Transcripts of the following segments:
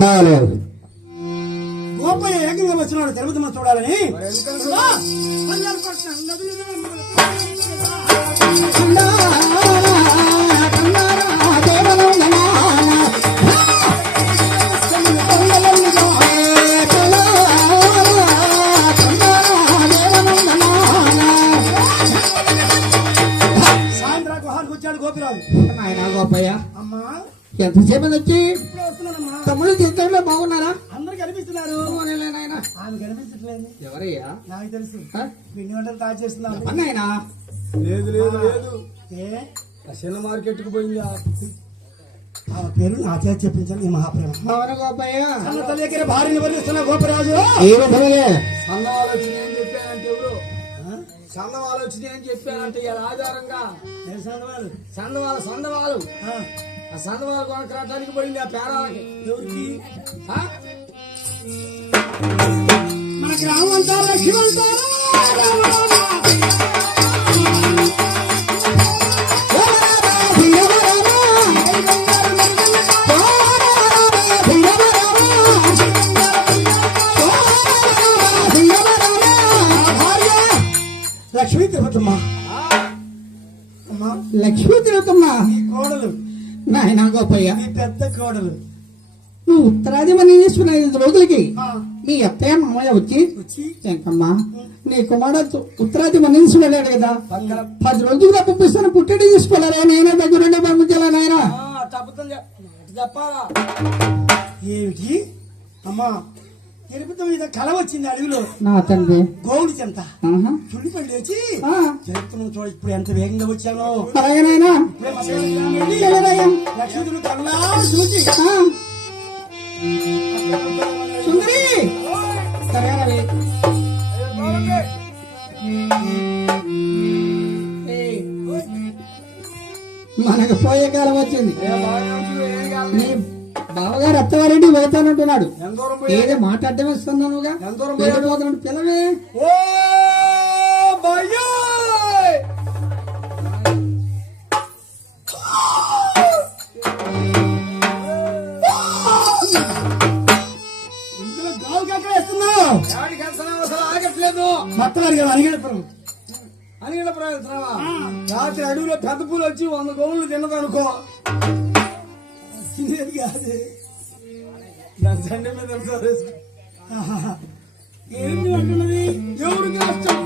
Hello Gopayya ఏకంగా వచ్చినాడు తిరుపతి చూడాలని. సాయంత్రం గుహానికి వచ్చాడు గోపిరాజు. ఆయన గోపయ్య అమ్మా ఎంతసేపు వచ్చి ఇప్పుడే వస్తున్నానమ్మా. తమ్ముడు జీవితంలో బాగున్నారా? అందరు కనిపిస్తున్నారు. నాయన ఆమె కనిపించట్లేదు. ఎవరయ్యా? నాకు తెలుసు పిండి వంటలు తయారు చేస్తున్నాను. నాయనా లేదు లేదు లేదు, ఏ చిన్న మార్కెట్ కు పోయింది. ఆ పేరు నా చేతి చెప్పించాలి. ఈ మహాప్రేమ అవును గోపయ్య. అన్న తల్లి దగ్గర భార్యను వదిలిస్తున్న గోపరాజు. ఏ విధంగా సన్నవాళ్ళు వచ్చినాయి అని చెప్పానంటే ఎవరు సన్నవాళ్ళు వచ్చినాయి అని చెప్పానంటే ఇలా ఆధారంగా సందవాళ్ళు ఆ సందవాళ్ళు కొనకరాటానికి పోయింది. ఆ పేరాలకి ఎవరికి? ఆ? మన గ్రామం అంతా లక్ష్మి అంటారు. లక్ష్మీ తిరుపతమ్మ. అమ్మా లక్ష్మీ తిరుగుతున్నా ఈ కోడలు, నాయన గోపయ్య. ఈ పెద్ద కోడలు నువ్వు ఉత్తరాది మనీ చేసుకున్న 5 రోజులకి ఆ, మీ అత్తయ్య మామయ్య వచ్చి వచ్చి శంకమ్మ నీ కుమారుడు ఉత్తరాది మనిషి వెళ్ళాడు కదా, 10 రోజులుగా పంపిస్తాను పుట్టడి తీసుకోలేరా? నేనే దగ్గరుండి పంపించాలా నాయన? తప్పుతుంది చెప్పాలా? ఏమిటి అమ్మా? తిరుపతి మీద కళ వచ్చింది అడవిలో. నా తండ్రి గోవుడి చెంత ఆహా. చుడిపడి లేచి ఆ, చెప్తున్నాను చూడ ఇప్పుడు ఎంత వేగంగా వచ్చాను. అలాగే నాయనా. ఇప్పుడే మా సేవకి రాను వెళ్ళి వెళ్ళరాయ్యా. లక్ష్మీదేవి కళ్ళారా చూసి ఆ, సుందరి సరేనవి. మనకు పోయే కాలం వచ్చింది. నీ బావగారు అత్తవారింటి పోతానంటున్నాడు. ఎంత దూరం పోయి ఏదో మాట్లాడటం ఇస్తున్నానుగా. ఎంత దూరం పోయాడు? పోతున్నాడు పిల్లవే. ఓ భయ్యోయ్! ఇందులో గావుకి ఎక్కడ వేస్తున్నావు? ఎవరికి వెళ్తున్నావు? అసలు ఆగట్లేదు. మొత్తం అడిగాను అనిగెడతాను. అనిగడ ప్రయత్నమా? రాత్రి అడవిలో పెద్ద పూలు వచ్చి 100 గోవులు తిన్నదనుకో. తినేది కాదు. దాని సండే మీద వేసుకో. ఏంటి అంటున్నది? ఎవరికి నష్టం?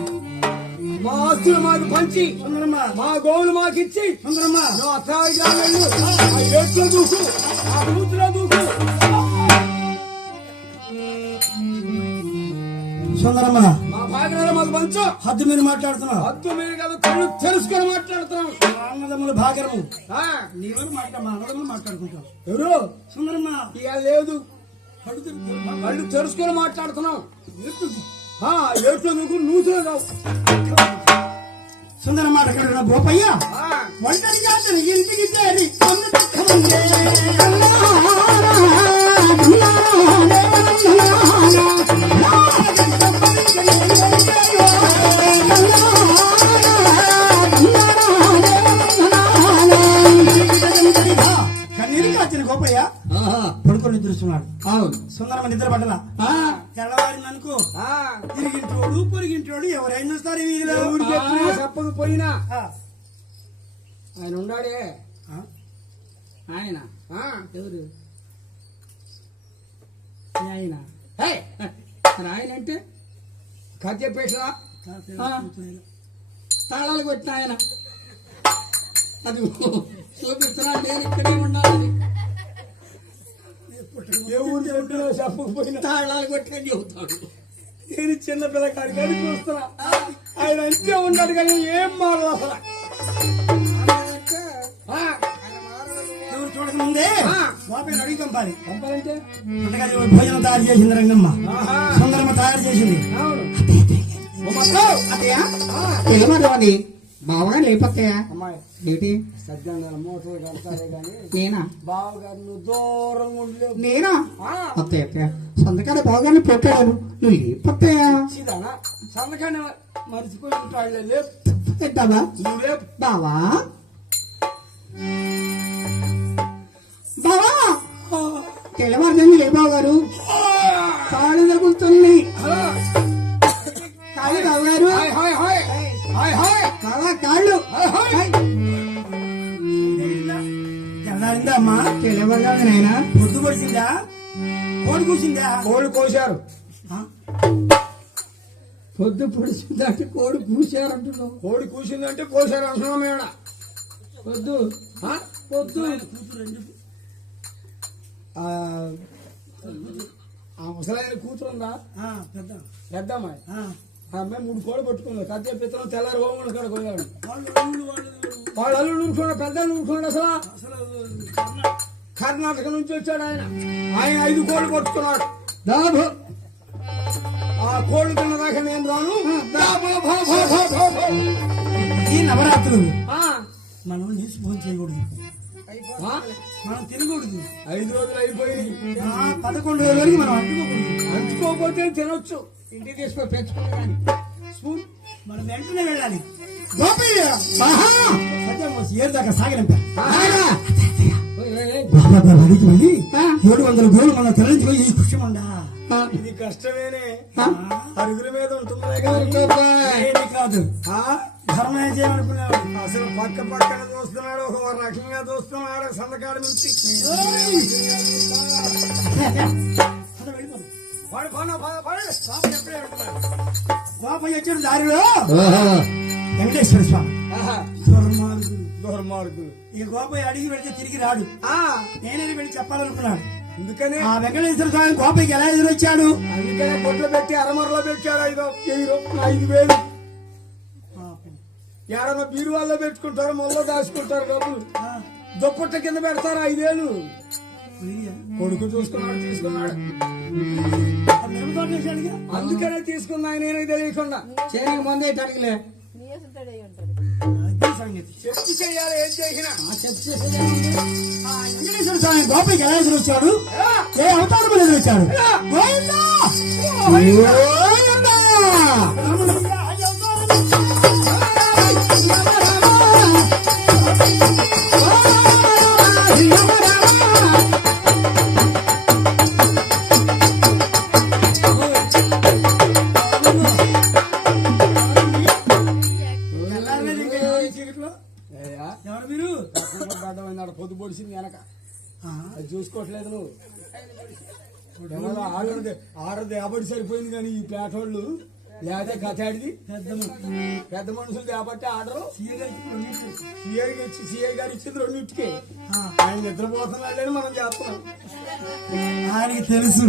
మా ఆస్తులు మాకు పంచి సుందరమ్మ, మా గోవులు మాకు ఇచ్చి సుందరమ్మ, నువ్వు అత్తగారికి రాగలవు. ఆ ఏట్లో దూకు, ఆ బూతులో దూకు. సుందరమ్మ, మా భాగంలో మాకు పంచు. హద్దు మీరు మాట్లాడుతున్నావు. వద్దు మీరు కదా కళ్ళు తెలుసుకొని మాట్లాడుతున్నాం. అన్నదమ్ములు భాగరము. ఆ, నీవరు మా అన్నదమ్ములు మాట్లాడుకుంటాం. ఎవరు సుందరమ్మ, ఇక లేదు, కళ్ళు తెరువు. కళ్ళు తెలుసుకొని మాట్లాడుతున్నాం. ఆ, ఏట్లో దూకు, నూతులో కావు. సుందరమ్మ అక్కడ గోపయ్య ఆ, ఒంటరి జాతర ఇంటికి చేరి కన్ను పెట్టముందే. కన్నీరు కాచిన గోపయ్య ఆహా. పడుకొని నిద్రిస్తున్నాడు. అవును. సుందరమ్మ నిద్ర పట్టల. ఆ, తెల్లవారింది అనుకో, ఆ, తిరిగింటోడు పొరిగింటోడు ఎవరైనా చూస్తారు ఈ వీధిలో. ఎవరు చెప్పినా చెప్పకపోయినా ఆ, ఆయన ఉన్నాడే. ఆ, ఆయన ఆ, ఎవరు? మీ ఆయన. హే, మరి ఆయన అంటే కథ చెప్పేసా? తాళాలు కొట్టిన ఆయన. అది చూపిస్తున్నా నేను ఇక్కడే ఉండాలని. ఎవరు చెప్పినా చెప్పకపోయినా తాళాలు కొట్టిన చెబుతాడు. నేను చిన్న పిల్లకాడి కానీ చూస్తున్నా. ఆయన అంతే ఉన్నాడు కానీ ఏం మారదు అసలు. ఆ, ఎవరు చూడకముందే ఆ. గోపయ్యను అడిగి పంపాలి. పంపాలంటే వంటగది భోజనం తయారు చేసింది రంగమ్మ. ఆహా. సుందరమ్మ తయారు చేసింది. అవును. అత్తయ్యా తెలవదు బావగా లేపత్తయ్యా. అమ్మాయి ఏంటి సజ్జంగా మోటార్ కడతారే కానీ నేనా బావగారు నువ్వు దూరంగా ఉండలేవు. నేనా ఆ, అత్తయ్య అత్తయ్య సొంతకాడ బావగారిని పెట్టాను. నువ్వు లేపత్తయ్యా. చిదానా సందకాన్ని మర్చిపోయి ఉంటాడు. లేపు, పెట్టావా నువ్వు లేపు. బావా బావా తెల్లవారుదండి లేబావు గారు కాళ్ళు తగులుతున్నాయి. కాళ్ళు బావగారు బావా కాళ్ళు తెల్లారిందా అమ్మా? తెల్లవారుగా నాయనా పొద్దు పొడిచిందా? కోడి కూసిందా? కోళ్ళు కోశారు. ఆ? పొద్దు పొడిచిందంటే కోడి కూసారంటున్నావు. కోడి కూసిందంటే కోశారు అంటున్నాం మేడ. పొద్దు ఆ? పొద్దు కూతురు ఎందుకు? ఆ ముసలాయన కూతురు ఉందా? పెద్ద పెద్దమ్మాయి ఆ. ఆ అమ్మాయి 3 కోళ్ళు పట్టుకుంది. కత్తి పిత్తనం తెల్లారి హోమం కాడ పోయాడు. వాళ్ళు వాళ్ళు అల్లుడు ఊరుకున్నాడు, పెద్దలు ఊరుకున్నాడు. అసలు అసలు కర్ణాటక నుంచి వచ్చాడు ఆయన. ఆయన 5 కోళ్ళు పట్టుకున్నాడు. దాబు ఆ కోళ్ళు తిన్నదాకా నేను రాను. ఈ నవరాత్రులు ఆ, మనం నీసు భోజనం చేయకూడదు. ఆ, మనం తినకూడదు. 5 రోజులు అయిపోయినాయి. 11 రోజుల వరకు మనం అంటుకోకూడదు. అంచుకోకపోతే తినొచ్చు. ఇంటికి తీసుకొని పెంచుకుని కానీ స్పూన్ మనం వెంటనే వెళ్ళాలి. గోపయ్య సత్యం ఏడు దాకా సాగనంప ఏయ్, బాబా అడిగి వెళ్ళి 700 గోళ్ళు మనం తరలించుకొని ఈ కృష్ణమండా ఇది కష్టమేనే. ఆ? అరుగుల మీద ఉంటుందే ఏమీ కాదు. ఆ? ధర్మం చేయమనుకున్నావు. అసలు పక్కన చూస్తున్నాడు. ఒక రకంగా చూస్తున్నాడు సందకాడు నుంచి. వాడు పను, పను, పను. పాపం ఎప్పుడే అంటున్నాడు. గోపయ్య వచ్చాడు దారిలో వెంకటేశ్వర స్వామి ఆహా, దుర్మార్గుడు. దుర్మార్గుడు. ఈ గోపయ్య అడిగి వెళ్తే తిరిగి రాడు. ఆ, నేనే వెళ్ళి చెప్పాలనుకున్నాడు. అందుకనే ఆ వెంకటేశ్వర స్వామి గోపయ్యకి ఎలా ఎదురొచ్చాడు? అందుకనే పొట్లు పెట్టి అరమరలో పెట్టాడు. 5,000 ఏడన్నా బీరువాల్లో పెట్టుకుంటారు, మొల్లో దాచుకుంటారు డబ్బులు. దుప్పట్ట కింద పెడతారు 5,000. కొడుకు చూసుకున్నాడు, తీసుకున్నాడు. అందుకనే తీసుకున్నా నేనే తెలియకుండా. చేయడానికి ముందే అడిగిలే చెప్పి చెయ్యాలి ఏం చేసినా. వెంకటేశ్వర స్వామి గోపయ్యకి ఎలా ఎదురొచ్చాడు? ఏ అవతారం ఎదురొచ్చాడు? గోవిందా! గోవిందా! ఎవరు మీరు? అడ్డమైంది పొద్దు పొడిచింది వెనక. అది చూసుకోవట్లేదు నువ్వు. ఎవరో ఆడది ఆబడి సరిపోయింది కానీ ఈ పేటోళ్ళు లేదా కథ ఆడిది. పెద్ద మనుషులు కాబట్టి ఆర్డరు సిఐ గారు ఇచ్చింది 2 ఆయన నిద్రపోతున్నాడని మనం చేస్తున్నాం. ఆయనకి తెలుసు,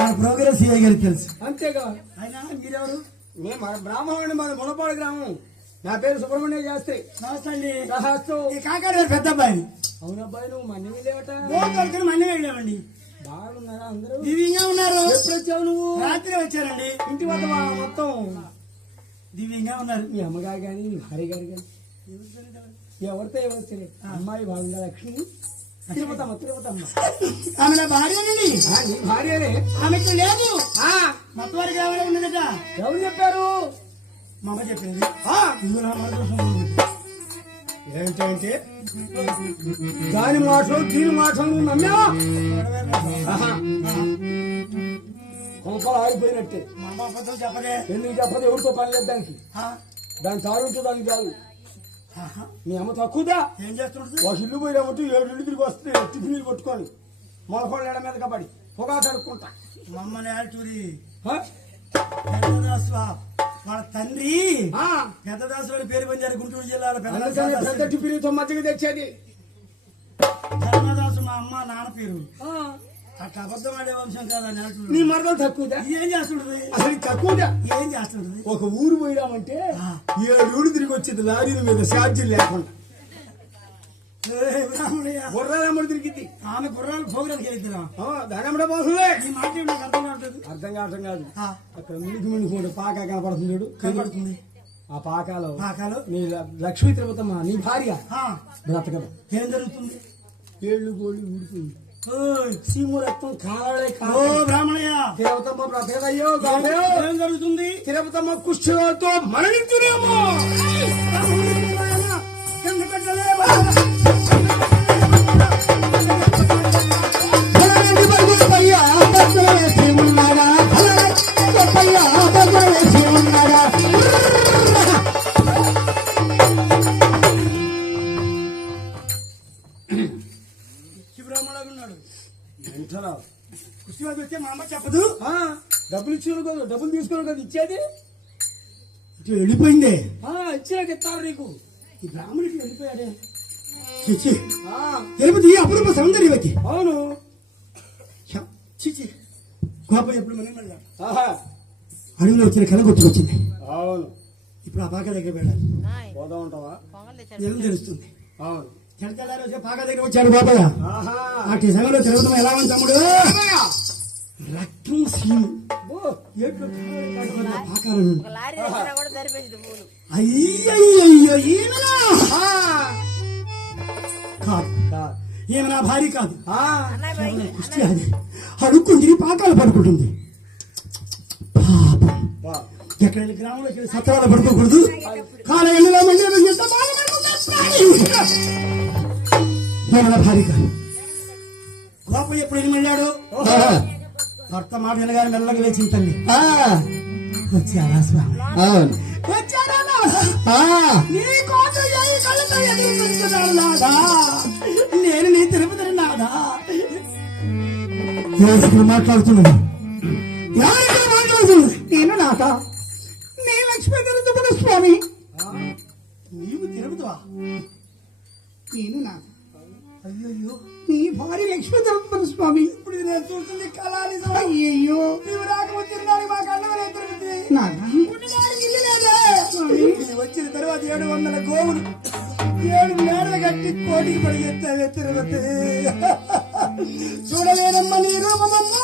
మన ప్రోగ్రెస్ సిఐ గారికి తెలుసు. అంతేగా. ఆయన మీరెవరు? మేము బ్రాహ్మణుడి మన మునపాడు గ్రామం. నా పేరు సుబ్రహ్మణ్య శాస్త్రి. నమస్తే అండి. రహస్యం. ఈ కాకాడు గారు పెద్ద అబ్బాయి. అవునబ్బాయి నువ్వు మన్ని వెళ్ళేవట. గోకర్కని మళ్ళీ వెళ్ళామండి. బాగున్నారా అందరూ? దివ్యంగా ఉన్నారు. ఎప్పుడు వచ్చావు నువ్వు? రాత్రి వచ్చారండి. ఇంటి వద్ద మొత్తం దివ్యంగా ఉన్నారు. మీ అమ్మగారు కానీ మీ భార్య గారు కానీ ఎవరితో ఎవరు తెలియదు. అమ్మాయి బాగుందా లక్ష్మి? తిరుపతమ్మ తిరుపతమ్మ ఆమె నా భార్యనండి. నీ భార్యనే. ఆమెకు లేదు, ఆ, మొత్తం వారికి ఏమైనా ఉన్నదట. ఎవరు చెప్పారు? మా అమ్మ చెప్పింది. ఆ, ఇందులో నా మనసు ఉంది. ఏంటంటే దాని మాటలు దీని మాటలు నువ్వు నమ్మావా? ఆహా. కొంపలు ఆగిపోయినట్టే. మా అమ్మ అబద్ధం చెప్పదే. ఎందుకు చెప్పదు? ఎవరితో పని లేదు దానికి. ఆ, దాని తారుంటే దానికి చాలు. ఆహా. మీ అమ్మ తక్కువదా? ఏం చేస్తుంటుంది? ఒక ఇల్లు పోయినామంటూ 7 ఇల్లు తిరిగి వస్తే టిఫిన్లు కొట్టుకొని మొలకోళ్ళ ఎడ మీద కబడి పొగా తడుక్కుంటా. మా అమ్మ నేటూరి ఆ? పెద్దదాసు వాళ్ళ తండ్రి ఆ, పెద్దదాసు వారి పేరు పొందారు గుంటూరు జిల్లాలో. అందుకని పెద్ద టిఫిన్తో మజ్జిగ తెచ్చేది. ధర్మదాసు మా అమ్మ నాన్న పేరు. ఆ, అట్లా అబద్ధం ఆడే వంశం కాదా నేటూరు. నీ మరదలు తక్కువదా? ఏం చేస్తుంటది? అసలు ఇది తక్కువదా? ఏం చేస్తుంటది? ఒక ఊరు పోయినామంటే 7 ఊళ్ళు తిరిగి వచ్చేది లారీల మీద ఛార్జీలు లేకుండా. గుర్రాలమ్మడి తిరిగింది. ఆమె గుర్రాలు ప్రోగ్రాంకి వెళ్తున్నాం. దానమ్మడే పోతుందే. ఈ మాట ఏం నాకు అర్థం కావట్లేదు. అర్థం కాదు. ఆ, అక్కడ మిణికి పాక కనపడుతుంది చూడు. కనపడుతుంది. ఆ పాకాలో పాకాలు నీ లక్ష్మీ తిరుపతమ్మ నీ భార్య ఆ, బ్రతకదు. ఏం జరుగుతుంది? ఏళ్ళు గోళ్ళు ఊడిపోయింది. ఓయ్, సీము రక్తం కాలడే ఓ బ్రాహ్మణయ్య, తిరుపతమ్మ బ్రతకదయ్యో. ఏం జరుగుతుంది? తిరుపతమ్మ కుష్ఠరోగంతో మరణించునేమో. కింద పెట్టలే బాబా. లాగున్నాడు. వింటున్నావు కుస్తీవాది వస్తే మా అమ్మ చెప్పదు. డబ్బులు ఇచ్చాను కదా, డబ్బులు తీసుకున్నావు కదా ఇచ్చేది. ఇటు వెళ్ళిపోయిందే. ఇచ్చినాక ఇస్తారు నీకు. ఈ బ్రాహ్మణుడికి వెళ్ళిపోయాడే. చిచి ఆ, తిరుపతి అపూర్వ సౌందర్యవతి. అవును. చిచి కోపం ఎప్పుడు మనం వెళ్ళాడు. ఆహా, అడవిలో వచ్చిన కళ గుర్తుకొచ్చింది. అవును. ఇప్పుడు ఆ పాక దగ్గర వెళ్ళాలి. పోదా ఉంటావా? ఏం తెలుస్తుంది. అవును. చెడతెల్లారి వచ్చే పాక దగ్గర వచ్చాడు బాబాయ్. ఆహా, ఆ సమయంలో తిరుగుతాం ఎలా ఉంది తమ్ముడు? రక్తం సీను ఓ, ఏట్లో పాకాలను ఒక లారీ దగ్గర కూడా సరిపోయింది పూలు. అయ్యయ్యో ఈమెనా? ఆ, కాదు కా, ఈమె నా భార్య కాదు. ఆ, అన్నయ్య బాయ్, కుస్తీ అది అడుక్కుంది పాకాలు పడుకుంటుంది. పాపం వా. ఎక్కడ గ్రామంలో సత్రాలు పడుకోకూడదు. కాల ఎండలో మళ్ళీ ఎంత నా భార్య కాదు. కోపం ఎప్పుడు ఎన్ని వెళ్ళాడు? భర్త మాట వినగానే మెల్లగా లేచింది తల్లి. వచ్చారా స్వామి? అవును. వచ్చారా నీ కోసం ఏ కళ్ళతో ఎదురు చూస్తున్నాడు నాదా? నేను నీ తిరుపతి నాదా? ఎవరికి మాట్లాడుతున్నాడు? ఎవరికి మాట్లాడుతున్నాడు? నేను నాట నీ లక్ష్మీ తిరుపతి స్వామి. నీవు తిరుగుతావా? నేను నాట అయ్యయ్యో నీ భార్య లక్ష్మీ తిరుపతి స్వామి. ఇప్పుడు నేను చూస్తుంది కళాని. అయ్యయ్యో నీవు రాకపోతున్నాడు మా కళ్ళ తిరుపతి. నాన్న ఉండడానికి ఇల్లు లేదే. నీవు వచ్చిన తర్వాత 700 గోవులు 7 మేడలు కట్టి కోటికి పడిగెత్తావే తిరుపతి. చూడలేనమ్మ నీ రూపమమ్మ.